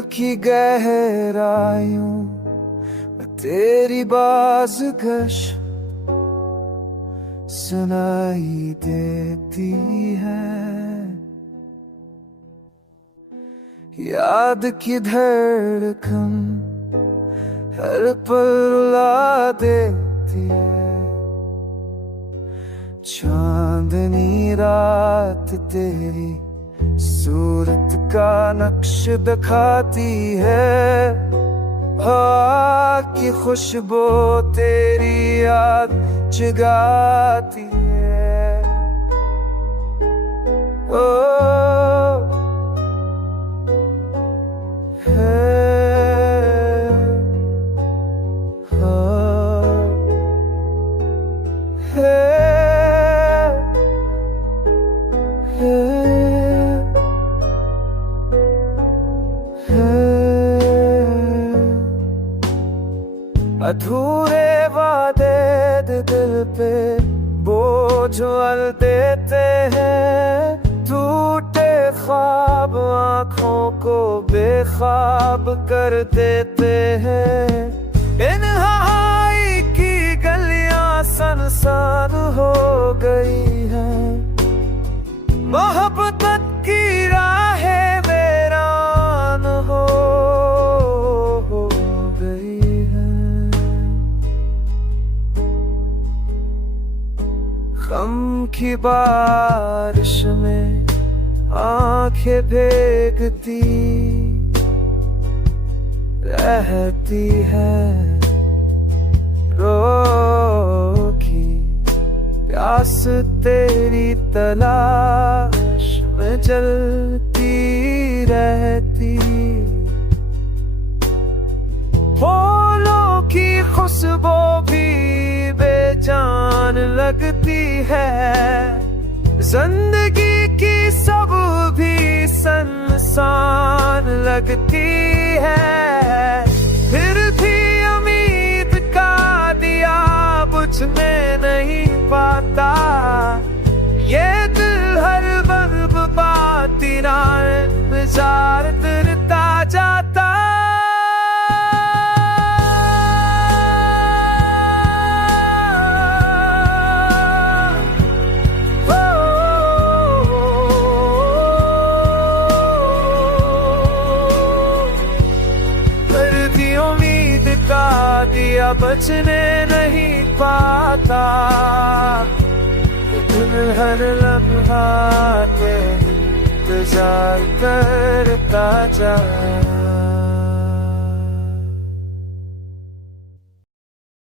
की गहराइयों में तेरी बाज़गश सुनाई देती है। याद की धड़कन हर पल रुला देती है। चांदनी रात तेरी सूरत का नक्श दिखाती है। हवा की खुशबू तेरी याद जगाती है। ओ अधूरे वादे दिल पे बोझ उल देते हैं। टूटे ख्वाब आँखों को बेख्वाब कर देते हैं। तन्हाई की गलियां सुनसान हो गई हैं। मोहब्बत की राहें वीरान हो गई हैं। गम की बारिश में आंखें भीगती रहती है। रोकी प्यास तेरी तलाश में जलती रहती। फूलों की खुशबू भी बेजान लगती है। जिंदगी की सब भी सुनसान लगती है। फिर भी उम्मीद का दिया बुझने नहीं पाता। ये दिल हर वक्त बाती इंतजार करता जाता। दिया बचने नहीं पाता। दिल हर लम्हा के इंतजार करता जा।